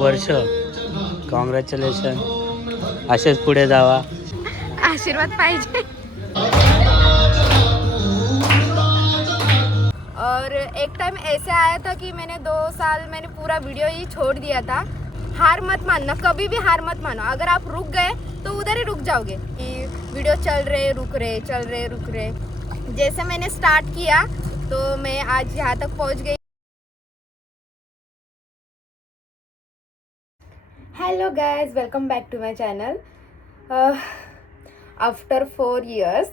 वर्ष. कॉंग्रॅच्युलेशन. असेच पुढे जावा. आशीर्वाद पाहिजे. और एक टाइम ऐसे आया था कि मैंने 2 साल मैंने पूरा वीडियो ही छोड़ दिया था. हार मत मानना, कभी भी हार मत मानो. अगर आप रुक गए तो उधर ही रुक जाओगे. कि वीडियो चल रहे रुक रहे, चल रहे रुक रहे. जैसे मैंने स्टार्ट किया तो मैं आज यहाँ तक पहुँच गई. Hello guys, welcome back to my channel. After 4 years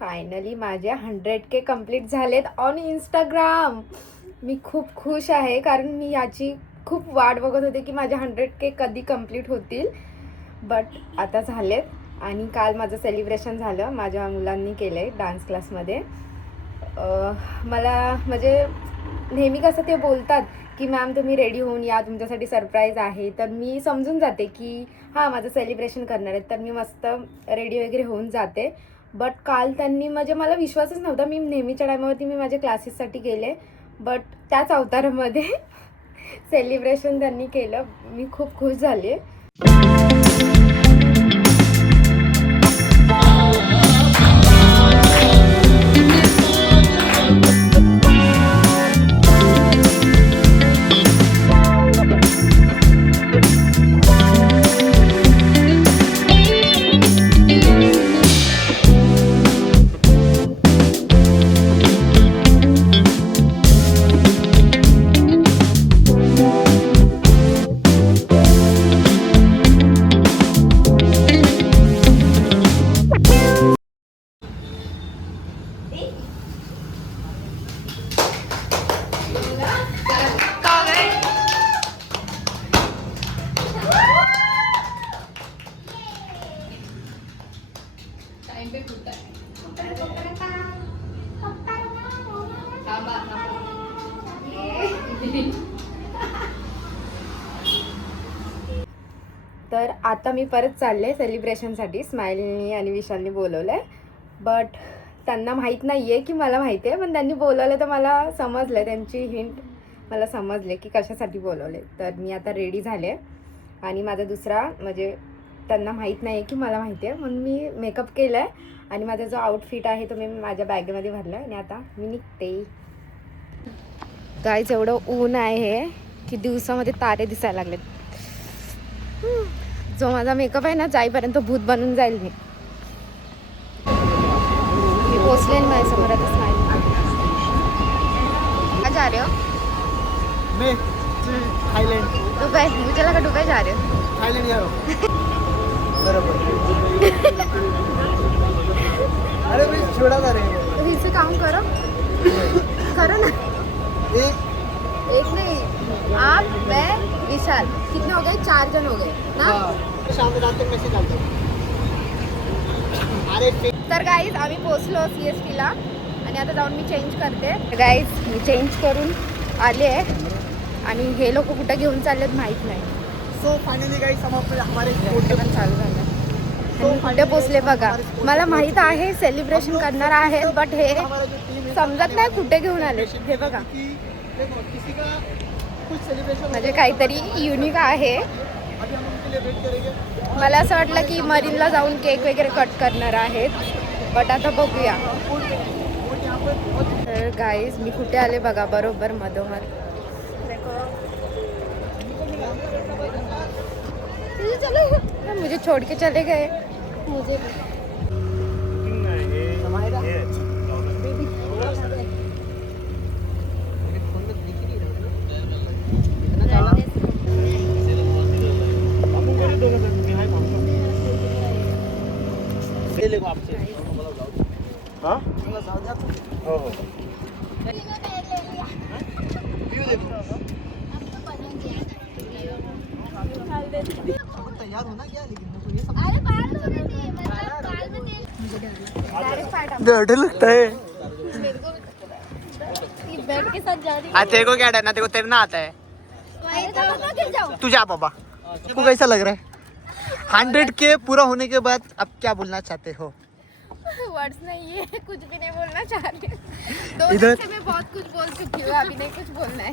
finally माझे 100K कंप्लीट झालेत ऑन इंस्टाग्राम. मी खूप खुश आहे कारण मी याची खूप वाट बघत होते की माझे 100K कधी कंप्लीट होतील. बट आता झालेत. आणि काल माझं सेलिब्रेशन झालं. माझ्या मुलांनी केलं आहे डान्स क्लासमध्ये. मला म्हणजे नेहमी कसं ते बोलतात की मॅम तुम्ही रेडी होऊन या, तुमच्यासाठी सरप्राईज आहे. तर मी समजून जाते की हां माझं सेलिब्रेशन करणार आहे, तर मी मस्त रेडी वगैरे होऊन जाते. बट काल त्यांनी म्हणजे मला विश्वासच नव्हता. मी नेहमीच्या टायमावरती मी माझ्या क्लासेससाठी गेले, बट त्याच अवतारामध्ये सेलिब्रेशन त्यांनी केलं. मी खूप खुश झाली. तर आता मी परत चालले सेलिब्रेशनसाठी. स्माइलनी आणि विशालनी बोलवलं आहे. बट त्यांना माहीत नाही आहे की मला माहिती आहे, पण त्यांनी बोलवलं तर मला समजलं. त्यांची हिंट मला समजले की कशासाठी बोलवले. तर मी आता रेडी झाले. आणि माझा दुसरा म्हणजे त्यांना माहीत नाही आहे की मला माहिती आहे, म्हणून मी मेकअप केलं आहे. आणि माझा जो आउटफिट आहे तो मी माझ्या बॅगमध्ये भरला आहे. आणि आता मी निघते. गाईज एवढं ऊन आहे की दिवसामध्ये तारे दिसायला लागलेत. जो माझा मेकअप आहे ना जाईपर्यंत भूत बनून जाईल. मी पोचले माझ्यासमोर आता स्माइल. कहाँ जा रहे हो? मैं थाईलैंड. दुबई. मुझे लगा दुबई जा रहे हो. थाईलैंड जा रहा हूँ. बराबर. अरे मैं छोड़ा था रे. तो इसे काम करो करो ना. एक नहीं, आप मैं विशाल कितने हो गए? 4 जन हो गए ना. हाँ. शाम रात तक मैसेज डालता हूँ. अरे तर गाईज आम्ही पोचलो CST ला. आणि आता जाऊन मी चेंज करते. गाईज मी चेंज करून आले आहे. आणि हे लोक कुठं घेऊन चाललेत माहीत नाही. सो फाइनली गाइस हम अपने हमारे पण चालू झालं. कुठे पोचले बघा. मला माहीत आहे सेलिब्रेशन करणार आहे, बट हे समजत नाही कुठे घेऊन आले. हे बघा किसी का कुछ सेलिब्रेशन म्हणजे काहीतरी युनिक आहे. अभी हम उनके लिए वेट करेंगे. मला असं वाटलं की मरीनला जाऊन केक वगैरे कट करणार आहेत, बट आता बघूया. तर गाईज मी कुठे आले बघा, बरोबर मधोमध. मुझे छोड़ के चले गए. मुझे हाँ? हो हो. तैयार होना क्या लेकिन डर लगता है. बेड के साथ जा रही तेरे को क्या डरना, तेरे को तैरना आता है. हूँ. तू जा बाबा. आपको कैसा लग रहा है 100K पूरा होने के बाद? अब क्या बोलना चाहते हो? वर्ड्स नहीं है, कुछ भी नहीं बोलना चाह रही हूँ। इधर- से मैं बहुत कुछ बोल चुकी हूँ, अभी नहीं कुछ बोलना है।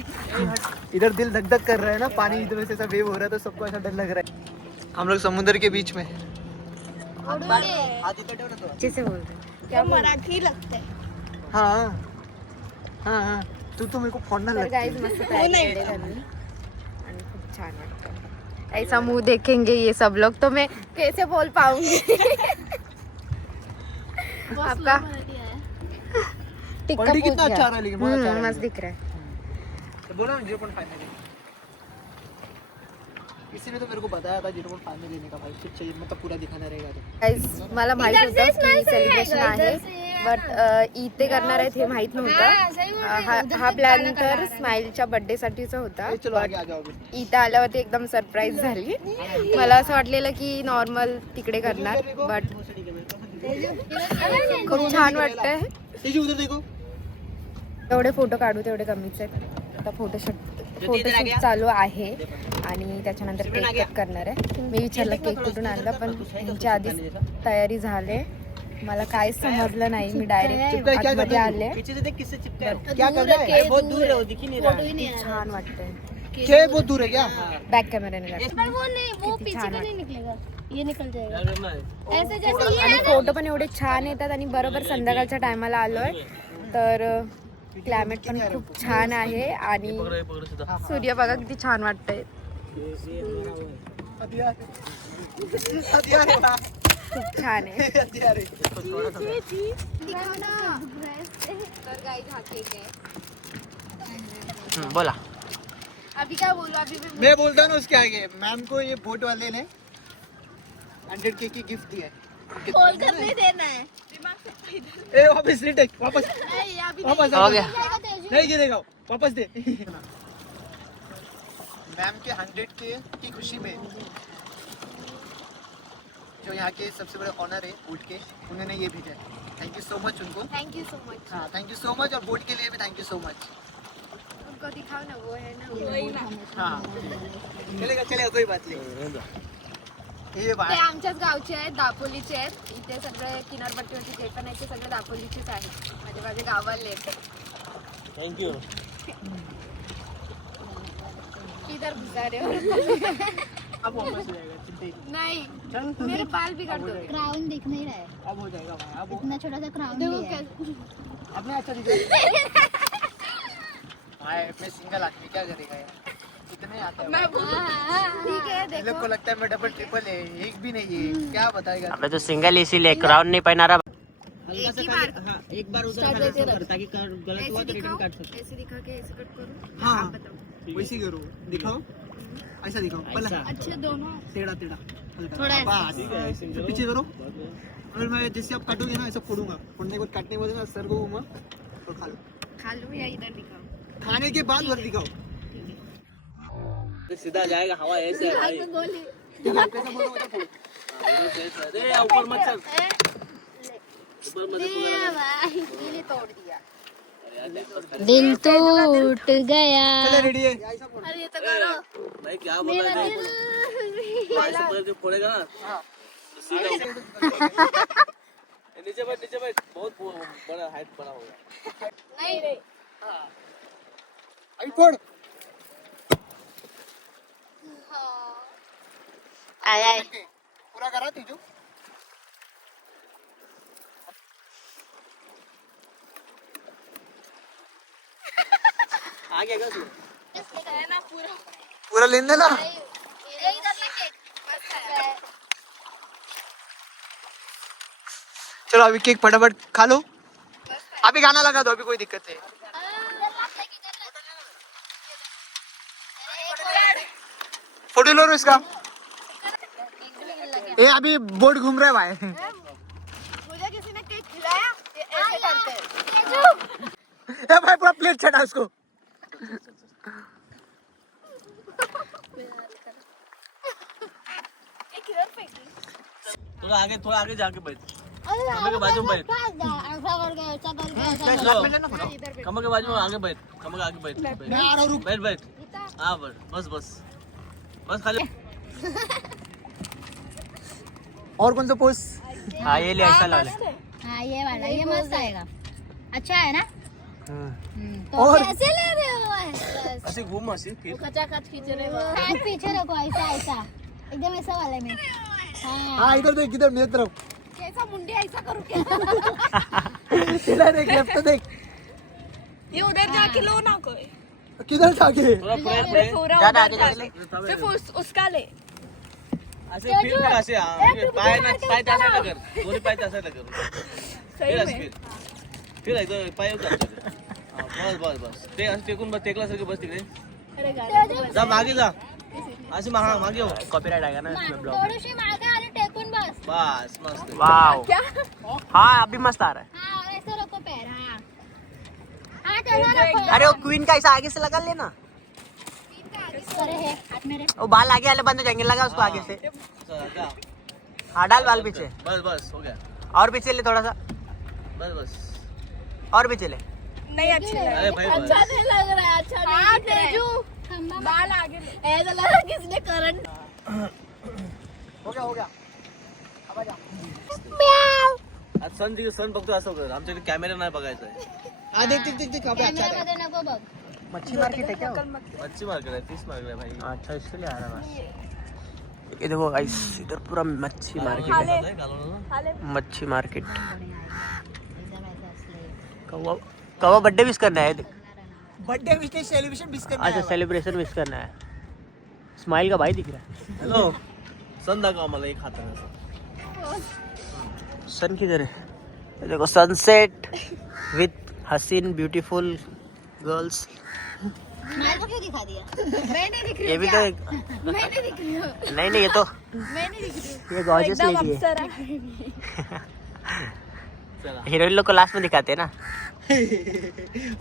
इधर दिल धक धक कर रहा है ना, पानी इधर से ऐसा वेव हो रहा है तो सबको ऐसा डर लग रहा है। हम लोग समुद्र के बीच में। अच्छे से बोल रहे क्या मराठी लगते हाँ हाँ हाँ, तू मेरे को फोड़ना तर लगता गाइस मस्त तयारी केली त्यांनी आणि खूप छान वाटतं। ऐसा मुंह देखेंगे ये सब लोग तो मैं कैसे बोल पाऊंगी। आपका टिक्का क्वालिटी पूछ कितना गया। अच्छा आ रहा है लेकिन बहुत अच्छा आ रहा है। मस्त दिख रहा है। तो बोला ना 0.5 में किसी ने तो मेरे को बताया था 0.5 में लेने का भाई, कुछ चाहिए मतलब पूरा दिखाना रहेगा तो। गाइस मला माहित होतं की सेलिब्रेशन आहे बट इथे करणार आहेत हे माहित नव्हतं। हा प्लॅन तर स्माइलच्या बर्थडे साठीचा होता ए, चलो आगे आ जाओ अभी। इथं आल्यावरती एकदम सरप्राईज झाली। मला असं वाटलेलं की नॉर्मल तिकडे करणार बट खूप छान वाटतंय। तेजी उधर देखो। एवढे फोटो काढू तेवढे कमीच आहेत। आता फोटोशूट चालू आहे आणि त्याच्यानंतर केक कट करणार आहे। मी विचारलं केक कुठून आणला पण ह्यांच्या आधीच तयारी झाले। मला काय समजलं नाही, मी डायरेक्ट आतमध्ये आले। पीछे से देख किससे चिपका है, क्या कर रहा है? बहुत दूर है, वो दिख ही नहीं रहा। छान वाटतंय। क्या बहुत दूर है क्या? बॅक कॅमेराने लागतं। पर वो नहीं, वो किती पीछे छान का वाटतं। नहीं निकलेगा, ये निकल जाएगा ऐसे जैसे ये आणि फोटो पण एवढे छान येतात आणि बरोबर संध्याकाळच्या टायमाला आलोय तर क्लायमेट पण खूप छान आहे आणि सूर्य बघा किती छान वाटतंय। खूप छान आहे। तर गाइस हा केक आहे। बोला। अभी क्या बोलूं, अभी मैं बोलता ना उसके आगे, मैम को ये बोट वाले ने 100K की गिफ्ट दी है। खोल कर नहीं देना है। ए वापस रिटेक, वापस नहीं अभी वापस हो गया। नहीं गिरेगा, वापस दे। मैम के 100K की खुशी में जो यहाँ के सबसे बड़े ऑनर है बोट के, उन्होंने ये भेजा है। थैंक यू सो मच उनको। Thank you so much. हाँ थैंक यू सो मच, और बोट के लिए भी थैंक यू सो मच। उनको दिखाओ ना, वो है ना वही ना। हाँ चलेगा चलेगा, कोई बात नहीं। ये ते बात आमच्याच गावचे आहेत, दापोलीचे आहेत। इथे सगळे किनारपट्टीवरचे जे पण आहेत ते सगळे दापोलीचेच आहेत, म्हणजे माझे गावाले आहेत। थँक्यू। इधर घुसा रहे हो। अब वापस जाएगा, चिंता ही नहीं चल मेरे बाल बिगड़ दोगे। क्राउन दिख नहीं रहा है, अब हो जाएगा भाई, अब इतना छोटा सा क्राउन देखो लिया है। कैसे- अपने अच्छा दिख रहा है। भाई मैं सिंगल आदमी क्या करेगा यार, कितने आते हैं भाई? ठीक है इन लोग देखो को लगता है मैं डबल ट्रिपल है, एक भी नहीं है, क्या बताएगा। आपला तो सिंगल इसीलिए क्राउन नहीं पहना रहा। एक ही बार एक बार उधर Start देते रहो। ताकि गलत ऐसे हुआ तो दिखाओ, रिटर्न काट सकते। ऐसे दिखा के ऐसे कट करूँ। हाँ। आप बताओ। वैसे करो, दिखाओ ऐसा दिखाओ, पहला अच्छे दोनों टेढ़ा टेढ़ा थोड़ा ऐसा। बस, फिर पीछे करो। और मैं जैसे आप काटोगे ना ऐसा फोड़ूंगा, फोड़ने को काटने के बाद ना सर को घुमा और खा लो। खा लो या इधर दिखाओ। खाने के बाद वर्क दिखाओ। सीधा जाएगा, हवा ऐसे है भाई। गोली कैसा बोलो मुझे फोड़। अरे ऊपर मत चल, ऊपर मत ये तोड़ दिया। दिल टूट गया। चलो रेडी है। अरे ये तो करो, भाई क्या बोल मेरा रहा है? दिल ऐसे पकड़ के फोड़ेगा ना तो सीधा नीचे बैठ, बहुत बड़ा हाइट बड़ा होगा। नहीं नहीं अभी फोड़। आय आय पूरा करा तीजू। आगे का तू पूरा लेने ना। चलो अभी केक फटाफट खा लो, अभी गाना लगा दो, अभी कोई दिक्कत है। फोटो लो रो इसका। ये अभी बोर्ड घूम रहा है भाई। मुझे किसी ने केक खिलाया, ये ऐसे करते हैं। ए भाई पूरा प्लेट चढ़ा उसको। थोड़ा आगे जाके बैठ, कमर के बाजू में बैठ, कमर के बाजू में आगे बैठ, कमर के आगे बैठ, मैं आ रहा हूँ, रुक। बैठ हाँ बस खाली। और कौन सा पोस्ट? हाँ ये ले, ऐसा ला ले। हाँ ये वाला ये मस्त आएगा अच्छा है ना तो और- कैसे ले रहे हो ऐसे? अशी घूम अशी फिर कचाकच खींच रहे हो हाथ पीछे रखो ऐसा ऐसा एकदम ऐसा वाले में हाँ हाँ इधर देख इधर मेरी तरफ कैसा मुंडी ऐसा करू क्या? इधर देख लेफ्ट देख ये उधर जाके लो ना कोई किधर जाके थोडा पुढे पुढे पूरा ज्यादा उधर आगे जाके सिर्फ उसका ले असे फिर फिर असे पाय ना पाय त्या साईडला कर दोन्ही पाय त्या साईडला कर फिर असे फिर इथं पाय उचल बस बस बस ते असं टेकून बस टेकल्यासारखं बस तिकडे जा मागे जा अशी मागे हो कॉपीराइट आएगा ना इसमें ब्लॉग थोडीशी मागे आणि टेकून बस बस मस्त वाव हाँ अभी मस्त आ रहा है हाँ ऐसे रखो पैर हाँ हाँ चलो रखो अरे वो क्वीन का ऐसा आगे से लगा लेना करे है हाथ मेरे वो बाल आगे वाले बंद हो जाएंगे लगा उसको आगे से चला, जा हाँ डाल बाल पीछे बस बस हो गया और पीछे ले थोड़ा सा बस बस और पीछे ले नहीं अच्छी लग अरे भाई बस अच्छा नहीं लग रहा है अच्छा हाँ नहीं दिख रहा है। तेजू बाल आगे ले ऐसा लग रहा है किसने करंट हो गया आज सण बघतो असं कर आमच्याकडे कॅमेरा नाही बघायचा आहे हाँ देख देख देख देख अबे अच्छा है कॅमेरामध्ये नको बघ मच्छी मार्केट है क्या वो? मच्छी मार्केट आहे 30 मार्केट आहे भाई अच्छा इसके लिए आ रहा है ये देखो गाइस इधर पूरा मच्छी मार्केट है मच्छी मार्केट कौवा कौवा बर्थडे विश करना है बर्थडे विश सेलिब्रेशन मिस करना अच्छा सेलिब्रेशन विश करना है स्माइल का भाई दिख रहा है हॅलो सण दाखव आम्हाला एक हाताने सन किधर है ये देखो सनसेट विथ हसीन ब्यूटीफुल गर्ल्स मेरे को क्यों दिखा दिया मैं नहीं दिख ये भी तो एक मैं नहीं दिख रही हूँ नहीं ये तो मैं नहीं दिख रही हूँ ये गॉर्जियस एकदम लेडी है अप्सरा है चला हीरोइन लोग को लास्ट में दिखाते हैं ना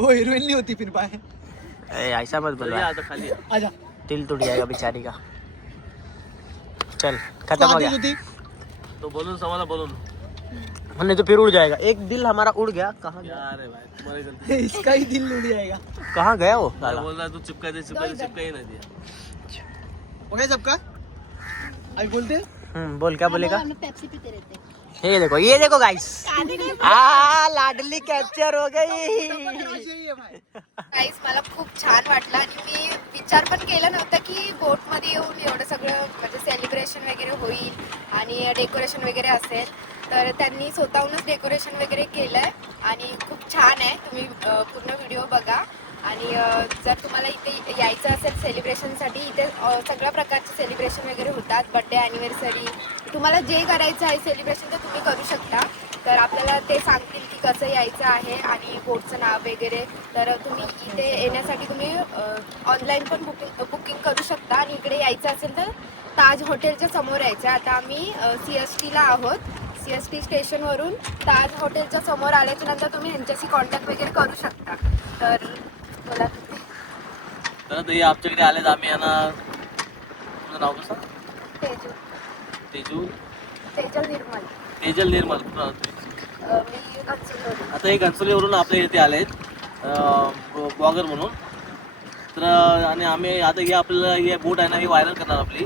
वो हीरोइन नहीं होती फिर पाए ऐसा मत या बोलवा आता खाली या. आजा दिल टूट जाएगा बेचारी का चल तो खत्म हो आती गया होती तो बोलून समाला बोलून नहीं तो फिर उड़ जाएगा एक दिल हमारा उड़ गया कहाँ गया यार रे भाई तुम्हारी गलती इसका ही दिल उड़ जाएगा कहाँ गया वो मैं साला बोल रहा है, तू चिपका दे चिपका ही नहीं दिया हो गया सबका अभी बोलते बोल क्या बोलेगा हम लोग पेप्सी पीते रहते हैं ये देखो गाइस लाडली कॅप्चर हो गई गाईस मला खूप छान वाटलं आणि मी विचार पण केला नव्हता की बोटमध्ये येऊन एवढं सगळं म्हणजे सेलिब्रेशन वगैरे होईल आणि डेकोरेशन वगैरे असेल तर त्यांनी स्वतःहूनच डेकोरेशन वगैरे केलंय आणि खूप छान आहे तुम्ही पूर्ण व्हिडिओ बघा आणि जर तुम्हाला इथे यायचं असेल सेलिब्रेशनसाठी इथे सगळ्या प्रकारचे सेलिब्रेशन वगैरे होतात बड्डे ॲनिव्हर्सरी तुम्हाला जे करायचं आहे सेलिब्रेशन ते तुम्ही करू शकता तर आपल्याला ते सांगतील की कसं यायचं आहे आणि बोटचं नाव वगैरे तर तुम्ही इथे येण्यासाठी तुम्ही ऑनलाईन पण बुकिंग करू शकता आणि इकडे यायचं असेल तर ताज हॉटेलच्या समोर यायचं आहे आता आम्ही CSTला आहोत CST स्टेशनवरून ताज हॉटेलच्या समोर आल्याच्या नंतर तुम्ही ह्यांच्याशी कॉन्टॅक्ट वगैरे करू शकता तर बोला तर ते आमच्याकडे आलेत आम्ही यांना तुझं नाव कसं तेजू तेजू तेजल निर्मल तेजल निर्मल कुठं राहतो? मी कन्सिलवरून आता हे घनसोलीवरून आपल्या इथे आलेत ब्लॉगर म्हणून तर आणि आम्ही आता हे आपल्याला हे बोट आहे ना ही व्हायरल करणार आपली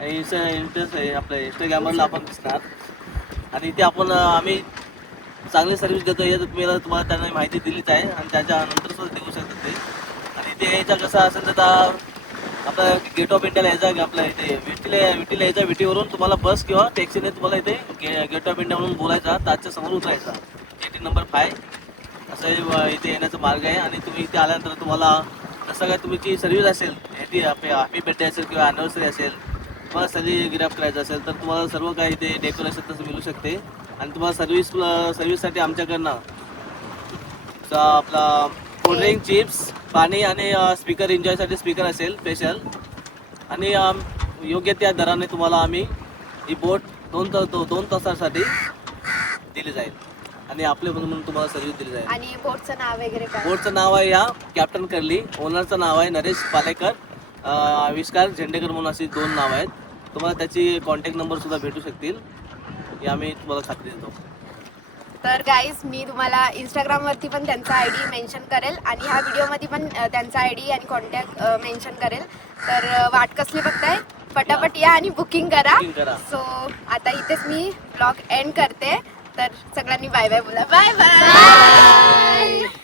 इंटरेस्ट आहे आपल्या इंस्टाग्रामवरला आपण दिसणार आणि इथे आपण आम्ही चांगली सर्व्हिस देतो हे तुम्हाला त्यांना माहिती दिलीच आहे आणि त्याच्यानंतर सुद्धा देऊ शकतात ते आणि इथे यायचं कसं असेल तर आपलं गेट ऑफ इंडियाला यायचं आपल्या इथे विटीला यायचं विटीवरून तुम्हाला बस किंवा टॅक्सीने तुम्हाला इथे गेट ऑफ इंडिया म्हणून बोलायचा ताजच्या समोर उतरायचा 18 नंबर 5 असं इथे येण्याचा मार्ग आहे आणि तुम्ही इथे आल्यानंतर तुम्हाला जसं काय तुमची सर्व्हिस असेल हॅपी बर्थडे असेल किंवा ॲनिव्हर्सरी असेल तुम्हाला सेलिब्रेट करायचं असेल तर तुम्हाला सर्व काही इथे डेकोरेशन तसं मिळू शकते आणि तुम्हाला सर्व्हिससाठी आमच्याकडनं आपला कोल्ड्रिंक चिप्स पाणी आणि स्पीकर एन्जॉयसाठी स्पीकर असेल स्पेशल आणि योग्य त्या दराने तुम्हाला आम्ही ही बोट 2 तासासाठी दिली जाईल आणि आपले म्हणून तुम्हाला सर्व्हिस दिली जाईल आणि बोटचं नाव वगैरे काय बोटचं नाव आहे या कॅप्टन कर्ली ओनरचं नाव आहे नरेश पालेकर आविष्कार झेंडेकर म्हणून अशी 2 नाव आहेत तुम्हाला त्याची कॉन्टॅक्ट नंबर सुद्धा भेटू शकतील हे आम्ही तुम्हाला खात्री देतो तर गाईज मी तुम्हाला इंस्टाग्रामवरती पण त्यांचा ID मेन्शन करेल आणि ह्या व्हिडिओमध्ये पण त्यांचा ID आणि कॉन्टॅक्ट मेन्शन करेल तर वाट कसली बघताय पटापट या आणि बुकिंग करा Booking करा. सो आता इथेच मी ब्लॉग एंड करते तर सगळ्यांनी बाय बाय बोला. Bye bye.